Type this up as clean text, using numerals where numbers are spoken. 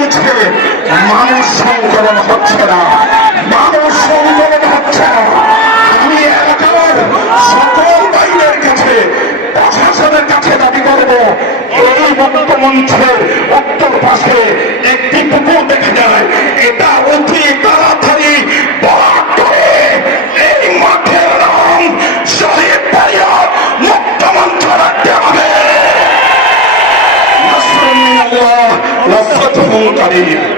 বলছে মানুষ সংকলন হচ্ছে না, মানুষ সংকলন হচ্ছে না। আমি এলাকার সকল বাইরের কাছে, প্রশাসনের কাছে দাবি করব, এই মুক্ত মঞ্চের উত্তর পাশে একটি পুকুর দেখা যায়, এটা অতি তাড়াতাড়ি ভরাট করে এই মাঠের নাম শহীদ ভাইয়ার মুক্ত মঞ্চ রাখতে হবে। নাসরুল্লাহ ওয়া ফাতহুন কারীম।